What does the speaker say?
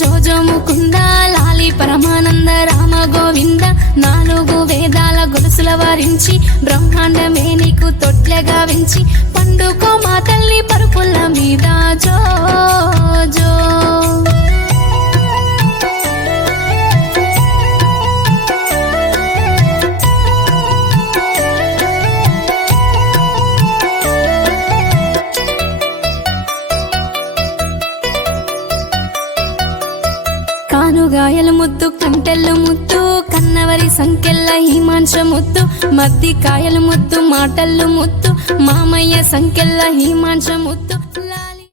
జోజో ముకుంద లాలి పరమానంద రామ గోవింద నాలుగు వేదాల గొలుసుల వారించి బ్రహ్మాండమే నీకు తొట్లెగా వించి పండుకో మా తల్లి పరుపుల మీద జో జో కానుగాయల ముద్దు కంటెల్లు ముద్దు కన్నవరి సంకెళ్ళ హిమాంశ ముద్దు మద్ది కాయల ముద్దు మాటల్లు ముద్దు మామయ్య సంకెళ్ళ హిమాంశ ముద్దు